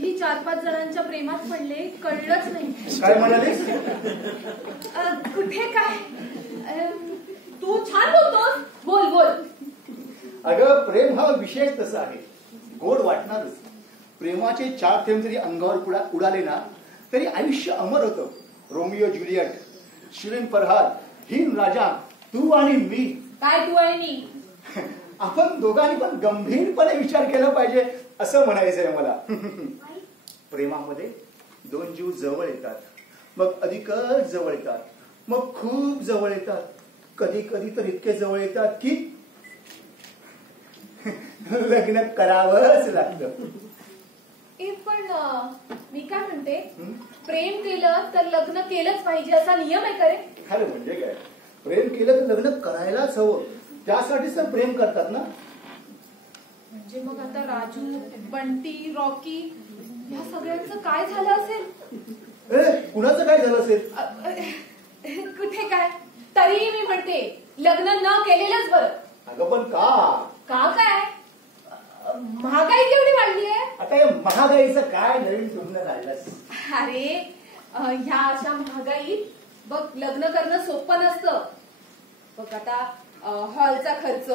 कधी 4-5 जणांच्या प्रेमात पडले कळलंच नाही. काय म्हणालीस? कुठे काय, तू छान बोलतोस, बोल बोल. अगं प्रेम हा विषय तसा आहे, गोड वाटणारच. प्रेमाचे 4 थेंब जरी अंगावर उडाले ना तरी आयुष्य अमर होतं. रोमिओ ज्युलियट, शिरीन फरहाद, हिंद राजा, तू आणि मी. काय तू आणि मी? आपण दोघांनी पण गंभीरपणे विचार केला पाहिजे असं म्हणायचंय मला. प्रेमामध्ये 2 जीव जवळ येतात, मग अधिकच जवळ येतात, मग खूप जवळ येतात, कधी कधी तर इतके जवळ येतात की लग्न करावंच लागतं. पण मी काय म्हणते, प्रेम केलं तर लग्न केलंच पाहिजे असा नियम आहे का रे? खरं म्हणजे काय, प्रेम केलं तर लग्न करायलाच हवं, त्यासाठीच तर प्रेम करतात ना. म्हणजे मग आता राजू, बंटी, रॉकी या सगळ्यांचं काय झालं असेल? कुणाचं काय झालं असेल? कुठे काय, तरी मी म्हणते लग्न न केलेलंच बरं. अगं पण का? का काय, महागाई केवढी वाढली आहे. आता या महागाईचं काय नवीन टोमणं काढलंस? अरे ह्या अशा महागाईत बघ लग्न करणं सोपं नसतं. बघ आता हॉलचा खर्च,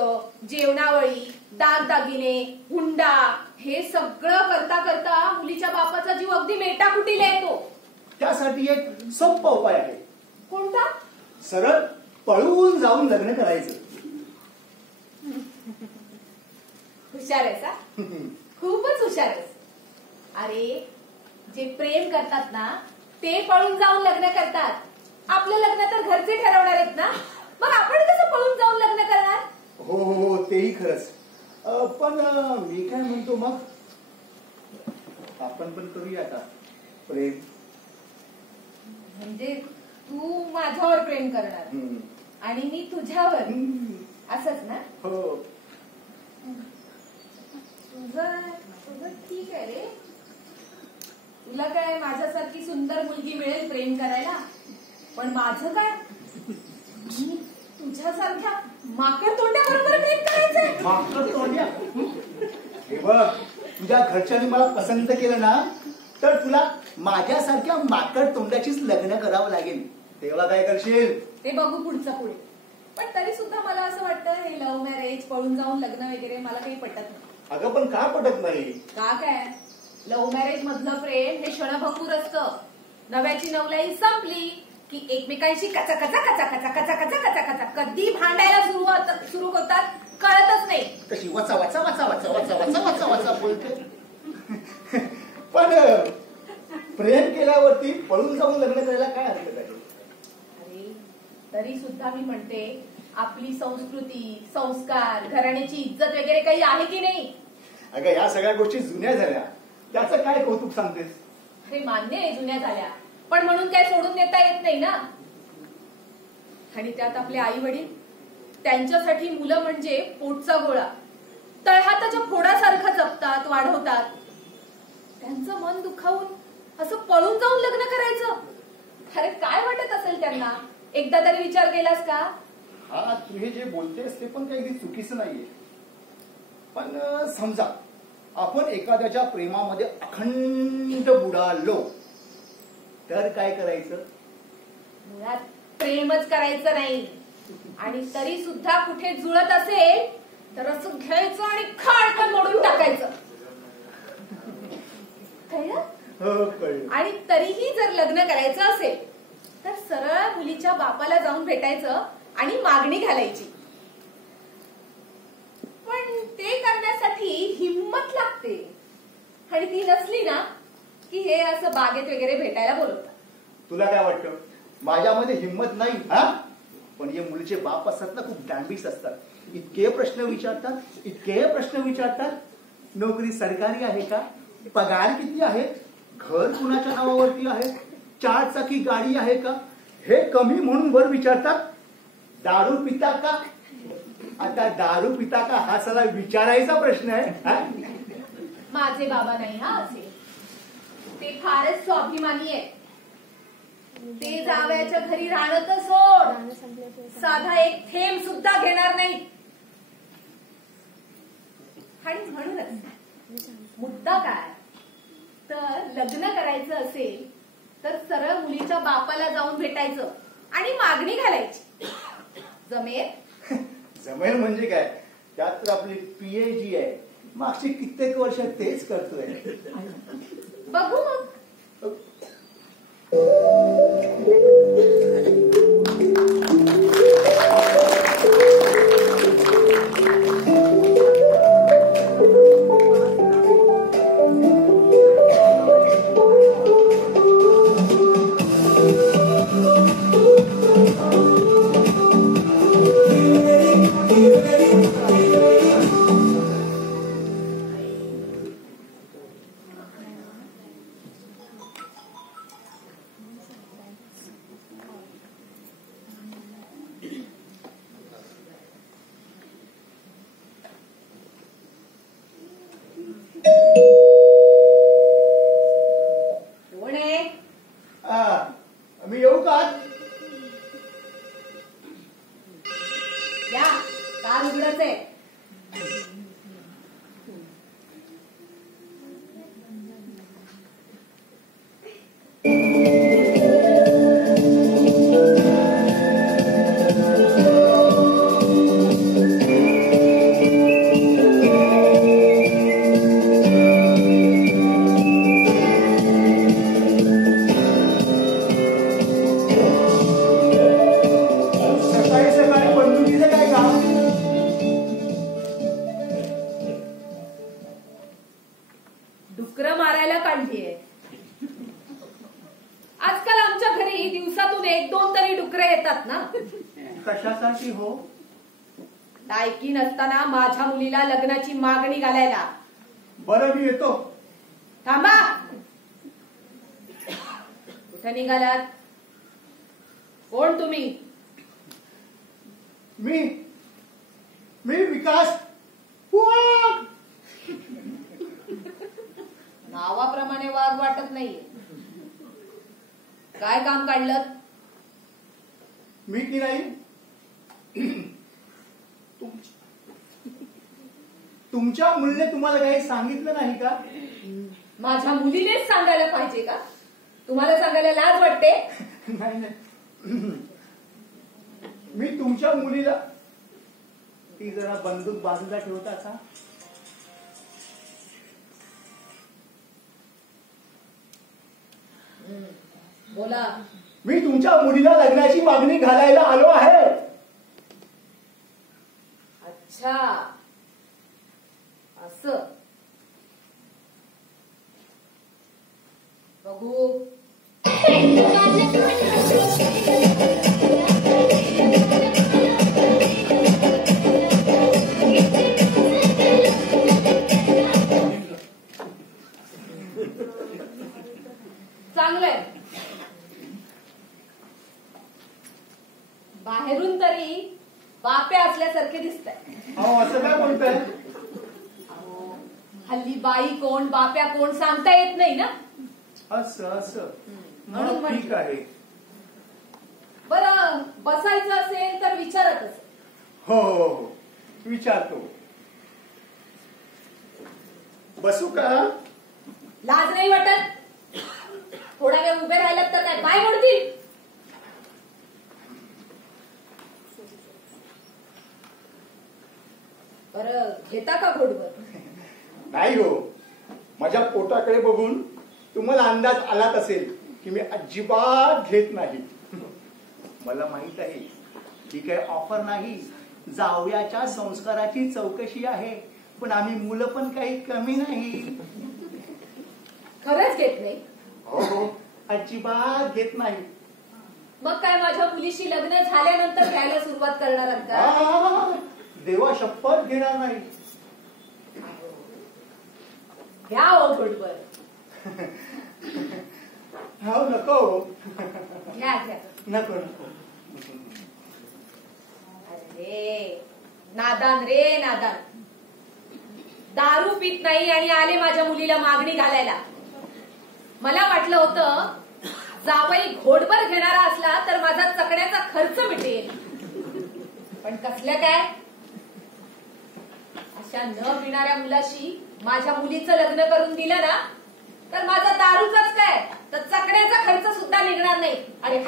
जेवणावळी, दागदागिने, हुंडा हे सगळं करता करता मुलीच्या बापाचा जीव अगदी मेटाकुटीला येतो. त्यासाठी एक सोपा उपाय आहे. कोणता? सरळ पळून जाऊन लग्न करायचं. हुशार आहेस, खूपच हुशार आहेस. अरे जे प्रेम करतात ना ते पळून जाऊन लग्न करतात. आपलं लग्न तर घरचे ठरवणार आहेत ना, मग आपण कसं पळून जाऊन लग्न करणार? हो हो हो, तेही खरंच. पण मी काय म्हणतो, मग आपण पण करूया आता प्रेम. म्हणजे तू माझ्यावर प्रेम करणार आणि मी तुझ्यावर, असंच ना? हो. तुझं ठीक आहे रे. तुला काय माझ्यासारखी सुंदर मुलगी मिळेल प्रेम करायला, पण माझं काय, मी तुझ्यासारख्या माकड तोंड्याबरोबर प्रेम करायचंय. माकड तोंड्या? हे बघ, तुझ्या घरच्यांनी मला पसंत केलं ना तर तुला माझ्यासारख्या माकड तोंड्याचीच लग्न करावं लागेल. तेव्हा काय करशील ते बघू पुढचा पुढे. पण तरी सुद्धा मला असं वाटतं हे लव्ह मॅरेज, पळून जाऊन लग्न वगैरे मला काही पटत नाही. अगं पण का पटत नाही? का काय, लव्ह मॅरेज मधलं प्रेम हे क्षणभंगूर असतं. नव्याची नवलाई संपली की एकमेकांशी कचा कचा कचा कचा कचा कचा कचा कचा कधी भांडायला सुरू होतात कळतच नाही. कशी वचा वचा वचा वचा वचा वचा वचा वचा बोलते. पण प्रेम केल्यावरती पळून जाऊन लग्न करायला काय हरकत आहे? अरे तरी सुद्धा मी म्हणते आपली संस्कृती, संस्कार, घराण्याची इज्जत वगैरे काही आहे की नाही? अगं या सगळ्या गोष्टी जुन्या झाल्या, त्याचं काय कौतुक सांगतेस? हे मान्य आहे जुन्या झाल्या, पण म्हणून काय सोडून देता येत नाही ना. आणि त्यात आपले आई वडील, त्यांच्यासाठी मुलं म्हणजे पोटचा गोळा, तळहाताच्या फोडासारखं जपतात, वाढवतात. त्यांचं मन दुखावून असं पळून जाऊन लग्न करायचं, अरे काय वाटत असेल त्यांना? एकदा तरी विचार केलास का? हा, तू हे जे बोलतेस ते पण काही चुकीचं नाहीये. पण समजा आपण एखाद्याच्या प्रेमामध्ये अखंड बुडालो तर काय करायचं? मुळात प्रेमच करायचं नाही, आणि तरी सुद्धा कुठे जुळत असेल तर असं घ्यायचं आणि खाडकन मोडून टाकायचं. कळलं? हो कळलं. आणि तरीही जर लग्न करायचं असेल तर सरळ मुलीच्या बापाला जाऊन भेटायचं आणि मागणी घालायची. पण ते करण्यासाठी हिम्मत लागते, आणि ती नसली ना की हे असं बागेत वगैरे भेटायला बोलवतात. तुला काय वाटतं माझ्यामध्ये हिम्मत नाही? हा, पण हे मुलीचे बाप असतात ना, खूप डॅम्बिस असतात. इतके प्रश्न विचारतात. नोकरी सरकारी आहे का? पगार किती आहे? घर कुणाच्या नावावरती आहे? 4 चाकी गाडी आहे का? हे कमी म्हणून वर विचारतात. दारू पिता का? आता दारू पिता का हा सगळा विचारायचा प्रश्न आहे. माझे बाबा नाही हा असे, ते फारच स्वाभिमानी आहे. ते जावयाच्या घरी राहणं तर सोड, साधा एक थेंब सुद्धा घेणार नाही. आणि म्हणूनच मुद्दा काय तर लग्न करायचं असेल तर सरळ मुलीच्या बापाला जाऊन भेटायचं आणि मागणी घालायची. जमेल? जमेल म्हणजे काय, त्यात तर आपली PhD आहे, मागची कित्येक वर्ष तेच करतोय. बघू मग. मी येऊ का? या, दार उघडच आहे. डुकरं मारायला काढलीये. आजकाल आमच्या घरी दिवसातून 1-2 तरी डुकरं येतात ना. कशासाठी हो? लायकी नसताना माझ्या मुलीला लग्नाची मागणी घालायला. बरं, मी येतो. थांबा. कुठे निघालात? कोण तुम्ही? मी विकास. नावाप्रमाणे वाघ वाटत नाहीये. काय काम काढलं? मी की नाही, तुमच्या मुलीने तुम्हाला काही सांगितलं नाही का? माझ्या मुलीनेच सांगायला पाहिजे का? तुम्हाला सांगायला लाज वाटते? नाही, मी तुमच्या मुलीला, ती जरा बंदूक बाजूला ठेवता का? बोला. मी तुमच्या मुलीला लग्नाची मागणी घालायला आलो आहे. अच्छा, असं. बघू. चांगलंय. बाहेरून तरी बाप्या असल्यासारखे दिसत आहे. असं काय बोलताय? हल्ली बाई कोण बाप्या कोण सांगता येत नाही ना. असं म्हणून ठीक आहे. बरं, बसायचं असेल तर विचारतच. हो, विचारतो. बसू का? लाज नाही वाटत? थोडा वेळ उभे राहिलात तर काय पाय मोडतील? बरं, घेता का घोटभर? नाही हो, माझ्या पोटाकडे बघून तुम्हाला अंदाज आलाच असेल की मी अजिबात घेत नाही. मला माहित आहे ही काही ऑफर नाही, जावयाच्या संस्काराची चौकशी आहे. पण आम्ही मुलं पण काही कमी नाही. खरंच घेत नाही? हो, अजिबात घेत नाही. मग काय माझ्या मुलीशी लग्न झाल्यानंतर घ्यायला सुरुवात करणार आहात का? देवा शपथ घेणार नाही. घ्या हो घोटभर. हो, नको. घ्या घ्या. नको. अरे नादान रे नादान. दारू पित नाही आणि आले माझ्या मुलीला मागणी घालायला. मला वाटलं होतं जावई घोटभर घेणारा असला तर माझा चकण्याचा खर्च मिटेल. पण कसल्या काय, अशा न पिणाऱ्या मुलाशी माझ्या मुलीचं लग्न करून दिलं ना तर माझा दारूचाच काय तर चकड्याचा खर्च सुद्धा निघणार नाही. आणि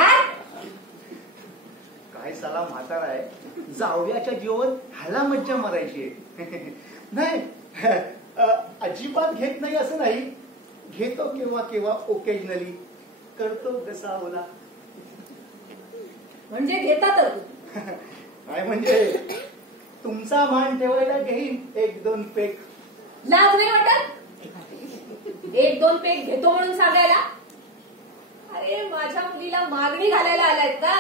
काय साला म्हातारा आहे, जावयाच्या जीवन ह्याला मज्जा मारायची नाही. अजिबात घेत नाही असं नाही, घेतो केव्हा केव्हा, ओकेजनली करतो कसा ओला. म्हणजे घेता तर काय म्हणजे तुमचा मान ठेवायला घेईन 1-2 पेक. लाज नाही वाटत 1-2 पेक घेतो म्हणून सांगायला? अरे माझ्या मुलीला मागणी घालायला आलायत का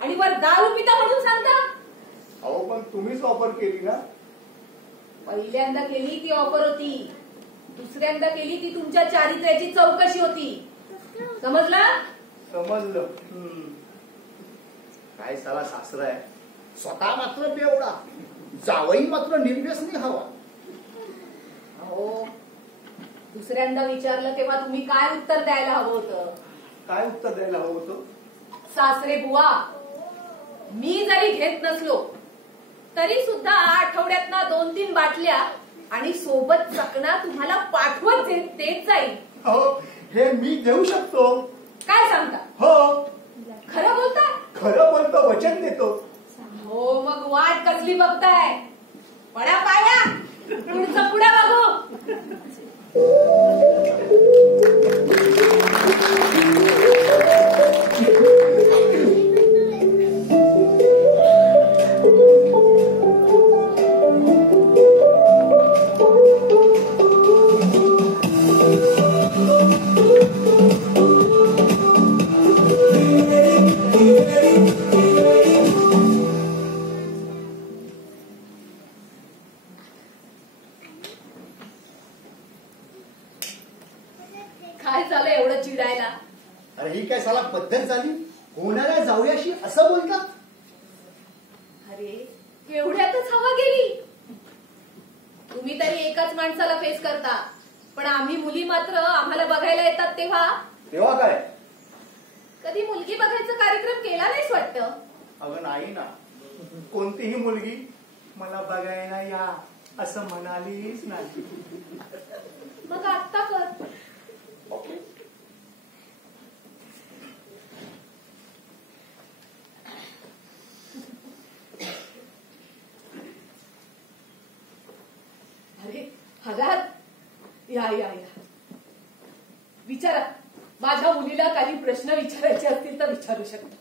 आणि वर दारू पिता म्हणून सांगता? अहो पण तुम्हीच ऑफर केली ना. पहिल्यांदा केली ती ऑफर होती, दुसऱ्यांदा केली ती तुमच्या चारित्र्याची चौकशी होती. समजलं? समजलं. काय साला सासरा आहे, स्वतः मात्र बेवडा, जावई मात्र निर्व्यसनी हवा. हो, दुसऱ्यांदा विचारलं तेव्हा तुम्ही काय उत्तर द्यायला हवं होतं? काय उत्तर द्यायला हवं होतं? सासरे बुवा, मी जरी घेत नसलो तरी सुद्धा आठवड्यातनं 2-3 बाटल्या आणि सोबत चकना तुम्हाला पाठवत देत जाईल. हो, हे मी देऊ शकतो. काय सांगता? हो, खरं बोलता? खरं बोलतो, वचन देतो. हो, मग वाट कसली बघताय? पडा पाया, पुढचं पुढे बघू. काय झालं एवढं चिडायला? अरे ही काय साला पद्धत झाली, होणाऱ्या जावयाशी असं बोलता? अरे एवढ्यातच हवा गेली. तुम्ही तरी एकाच माणसाला फेस करता, पण आम्ही मुली मात्र आम्हाला बघायला येतात तेव्हा काय? कधी मुलगी बघायचा कार्यक्रम केला नाहीच वाटतं. अगं नाही ना, कोणतीही मुलगी मला बघायला या असं म्हणालीच नाही. मग आत्ता कर. अरे हगात या या या विचारा. माझ्या मुलीला काही प्रश्न विचारायचे असतील तर विचारू शकता.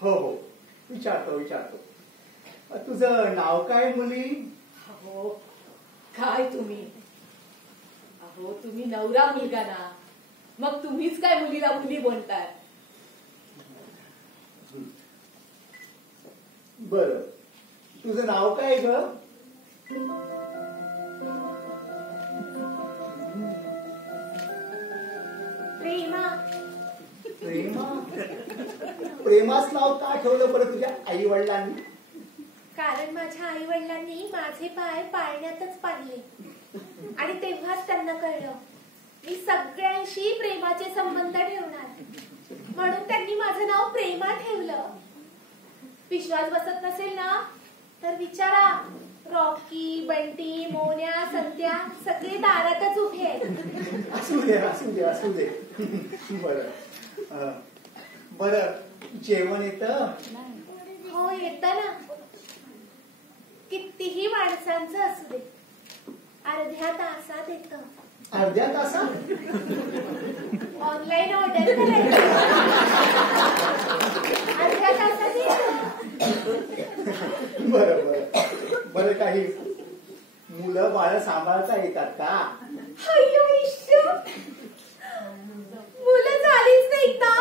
हो हो, विचारतो विचारतो. तुझं नाव काय मुली? हो काय तुम्ही? अहो तुम्ही नवरा मुलगा ना, मग तुम्हीच काय मुलीला मुली बोलताय? बर, तुझं नाव काय ग? प्रेमा. प्रेमा? प्रेमाच नाव का ठेवलं बरं तुझ्या आई वडिलांनी? कारण माझ्या आई वडिलांनी माझे पाय पाळण्यातच पाडले आणि तेव्हाच त्यांना कळलं मी सगळ्यांशी प्रेमाचे संबंध ठेवणार, म्हणून त्यांनी माझं नाव प्रेमा ठेवलं. विश्वास बसत नसेल ना तर विचारा. रॉकी, बंटी, मोन्या, संत्या सगळे दारातच उभे आहेत. असू दे असू दे असू दे. बर बर, जेवण येतं? हो येतं ना. कितीही माणसांचं असू दे, अर्ध्या तासात येतं. अर्ध्या तासात? ऑनलाईन ऑर्डर करायचं, अर्ध्या तासात येतं. बरं बरं बरं, काही मुलं बाळ सांभाळता येतात का? मुलं झालीच नाही का,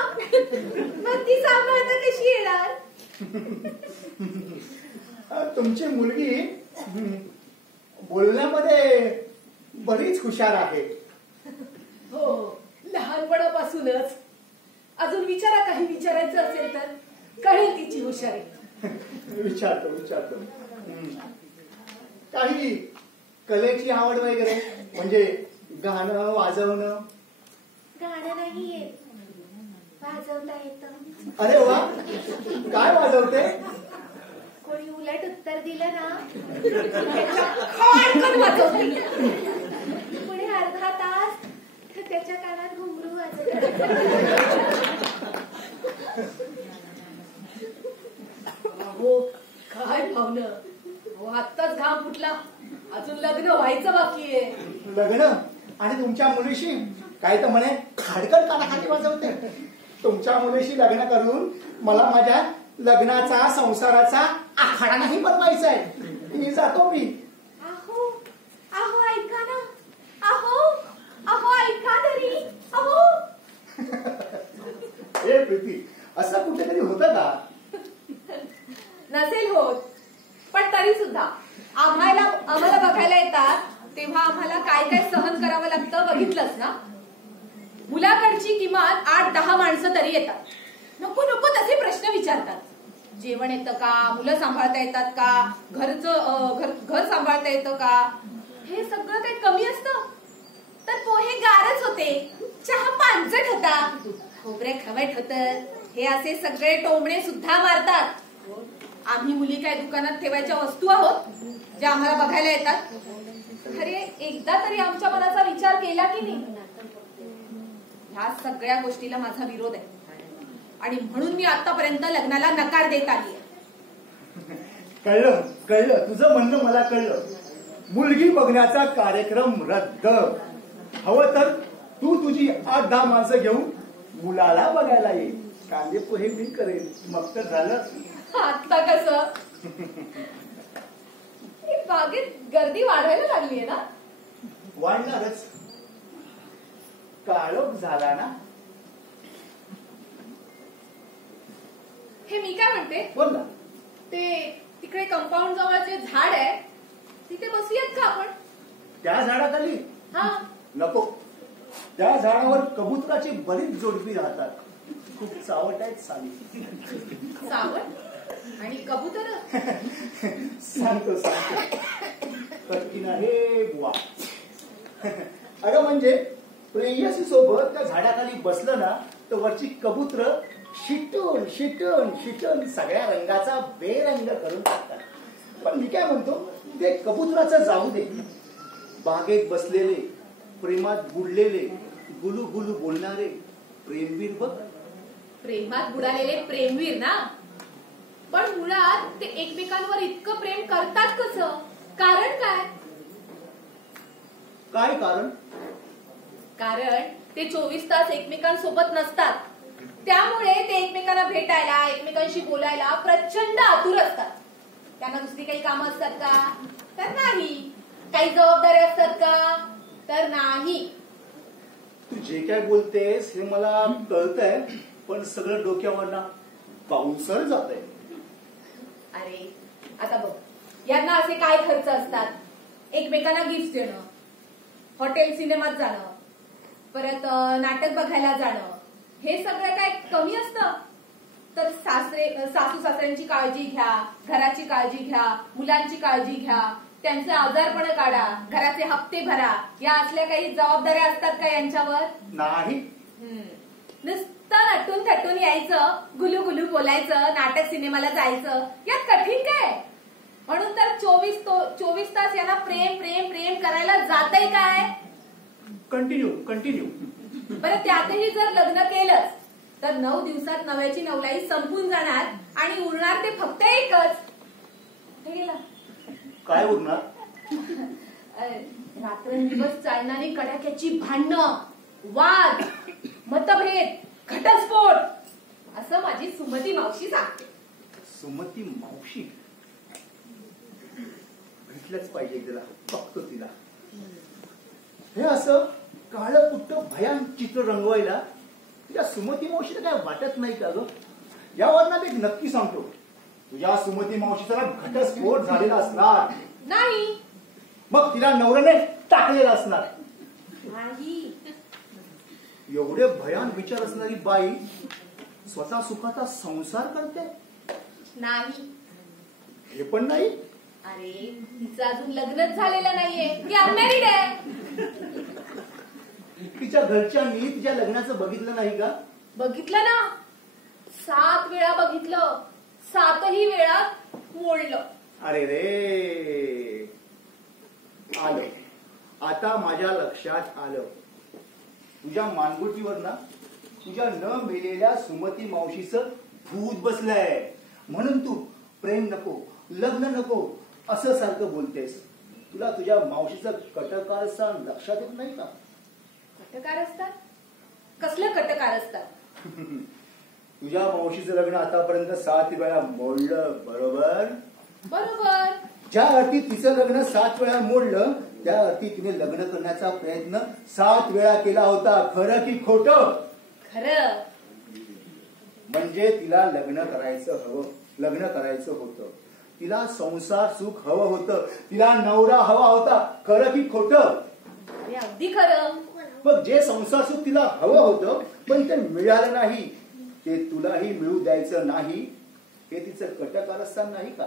मग ती सांभाळता कशी येणार? तुमची मुलगी बोलण्यामध्ये बरीच हुशार आहे. हो, लहानपणापासूनच. अजून विचारा, काही विचारायचं असेल तर कळेल तिची हुशारी. विचारतो विचारतो. काही कलेची आवड वगैरे, म्हणजे गाणं वाजवणं? गाणं नाही येत, वाजवता येतं. अरे वा, काय वाजवते? कोणी उलट उत्तर दिलं ना खडखड वाजवते. पुढे अर्धा तास अहो काय भावना, अहो आत्ताच घाम फुटला, अजून लग्न व्हायचं बाकी आहे. लग्न आणि तुमच्या मुलीशी काय तर म्हणे खाडकन कानाखाली वाजवते. तुमच्या मुलीशी लग्न करून मला माझ्या लग्नाचा संसाराचा आखाडा नाही बनवायचा आहे. मी जातो मी. अहो अहो ऐका ना, अहो अहो ऐका तरी, अहो. ए प्रीती, असं कुठेतरी होतं का? नसेल होत, पण तरी सुद्धा आम्हाला बघायला येतात तेव्हा आम्हाला काय काय सहन करावं लागतं बघितलंच ना. मुलाकडची किमान 8-10 माणसं तरी येतात. नको नको तसे प्रश्न विचारतात. जेवण येतं का, मुलं सांभाळता येतात का, घर सांभाळता येतं का, हे सगळं काही कमी असतं. तर पोहे गारच होते, चहा पांचट होता, खोबरे खवट होत, हे असे सगळे टोमणे सुद्धा मारतात. आम्ही मुली काय दुकानात ठेवायच्या वस्तू आहोत ज्या आम्हाला बघायला येतात? खरे एकदा तरी आमच्या मनाचा विचार केला की नाही? ह्या सगळ्या गोष्टीला माझा विरोध आहे आणि म्हणून मी आतापर्यंत लग्नाला नकार देत आली आहे. कळलं कळलं, तुझं म्हणणं मला कळलं. मुलगी बघण्याचा कार्यक्रम रद्द. हवं तर तू तुझी 8-10 माणसं घेऊन मुलाला बघायला ये. कांदे पोहे मी करेन, मग तर झालं. आता कसं? बागेत गर्दी वाढायला लागलीये ना? वाढणारच. काळोख झाला ना. हे मी काय म्हणते, बोल ना. ते तिकडे कंपाऊंड जवळ जे झाड आहे तिथे बसूयात का आपण? त्या झाडाखाली? हा. नको. त्या झाडावर कबुतराची बरीच जोडपी राहतात. खूप चावट आहेत साली. सावट आणि कबूतर? सांगतो कठीण आहे बुवा. अगं म्हणजे प्रेयसी सोबत त्या झाडाखाली बसलं ना तर वरची कबूतर शिटून शिटून शिटून सगळ्या रंगाचा बेरंग करून टाकतात. पण मी काय म्हणतो, ते कबुतराचं जाऊ दे. बागेत बसलेले, प्रेमात बुडलेले, गुलू गुलू बोलणारे प्रेमवीर बघ. प्रेमात बुडालेले प्रेमवीर ना. पण मुळात ते एकमेकांवर इतकं प्रेम करतात कसं? कारण काय? काय कारण? कारण ते 24 तास एकमेकांसोबत नसतात. त्यामुळे ते एकमेकांना भेटायला, एकमेकांशी बोलायला प्रचंड आतुर असतात. त्यांना दुसरी काही कामं असतात का? तर नाही. काही जबाबदाऱ्या असतात का? तर नाही. तू जे काय बोलतेस हे मला कळतंय, पण सगळं डोक्यावरना पाऊसर जात आहे. अरे आता बघ, यांना असे काय खर्च असतात? एकमेकांना गिफ्ट देणं, हॉटेल सिनेमात जाणं, परत नाटक बघायला जाणं, हे सगळं काय कमी असतं? तर सासू सासऱ्यांची काळजी घ्या, घराची काळजी घ्या, मुलांची काळजी घ्या, त्यांचे आजारपण काढा, घराचे हप्ते भरा, या असल्या काही जबाबदाऱ्या असतात का यांच्यावर? नाही. नुसतं नटून थटून यायचं, गुलू गुलू बोलायचं, नाटक सिनेमाला जायचं, यात कठीण काय? म्हणून तर 24 तास यांना प्रेम प्रेम प्रेम करायला जातंय काय? कंटिन्यू. बरं, त्यातही जर लग्न केलंच तर 9 दिवसात नव्याची नवलाई संपून जाणार आणि उरणार ते फक्त एकच. काय उरणार? रात्रंदिवस चालणारी कडाक्याची भांडणं, वाद, मतभेद, घटस्फोट, असं माझी सुमती मावशी सांगते. सुमती मावशी भेटलंच पाहिजे तिला, बघतो तिला. हे असं काळं कुट्ट भयान चित्र रंगवायला तुझ्या सुमती मावशीला काय वाटत नाही का ग? यावर एक नक्की सांगतो, तुझ्या सुमती मावशीचा घटस्फोट झालेला असणार नाही. मग तिला नवऱ्याने टाकलेला असणार नाही. एवढे भयान विचार असणारी बाई स्वतः सुखाचा संसार करते? नाही. हे पण नाही. अरे तिचं अजून लग्नच झालेलं नाहीये, ती अनमॅरिड आहे. तिच्या घरच्यांनी तिच्या लग्नाचं बघितलं नाही का? बघितलं ना, 7 वेळा बघितलं, 7ही वेळा मोडलं. अरे रे, आलं आता माझ्या लक्षात आलं. तुझ्या मानगुटीवर ना तुझ्या न मेलेल्या सुमती मावशीचं भूत बसलंय. म्हणून तू प्रेम नको, लग्न नको असं सारखं बोलतेस. तुला तुझ्या मावशीचं कटकारस्थान लक्षात येत नाही का? कटकार असतात? कसलं कटकार असतात? तुझ्या मावशीचं लग्न आतापर्यंत 7 वेळा मोडलं, बरोबर? बरोबर. ज्या अर्थी तिचं लग्न 7 वेळा मोडलं, त्या अर्थी तिने लग्न करण्याचा प्रयत्न 7 वेळा केला होता. खरं की खोटं? खरं. म्हणजे तिला लग्न करायचं होतं. तिला संसार सुख हवं होतं. तिला नवरा हवा होता. खरं की खोटं? अरे अगदी खरं. मग जे संसार सुख तिला हवं होतं पण ते मिळालं नाही, ते तुलाही मिळू द्यायचं नाही, हे तिचं कटकारस्थान नाही का?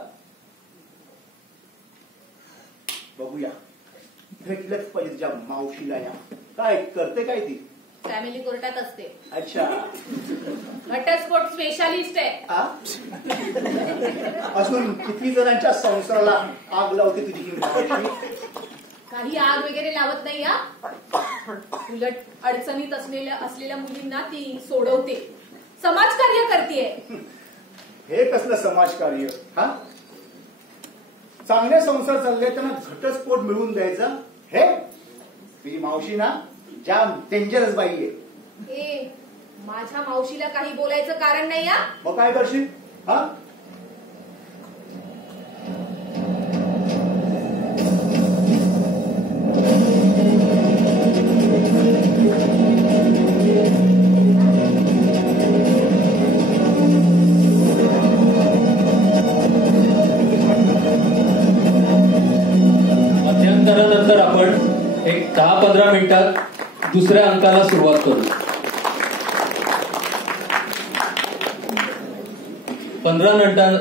बघूया, भेटलंच पाहिजे तुझ्या मावशीला. या काय करते काय ती? फॅमिली कोर्टात असते. अच्छा, घटस्फोट स्पेशालिस्ट आहे. अजून किती जणांच्या संसाराला आग लावते तुझी ही मावशी? काही आग वगैरे लावत नाही. उलट अडचणीत असलेल्या मुलींना ती सोडवते, समाजकार्य करते. हे कसलं समाजकार्य? हा, चांगले संसार चालले त्यांना घटस्फोट मिळवून द्यायचा. हे तुझी मावशी ना जाम डेंजरस बाई आहे. ए, माझ्या मावशीला काही बोलायचं कारण नाही. मग काय करशील? हा, मध्यंतरानंतर आपण एक 10-15 मिनिटात दुसऱ्या अंकाला सुरुवात करू. 15 मिनिटां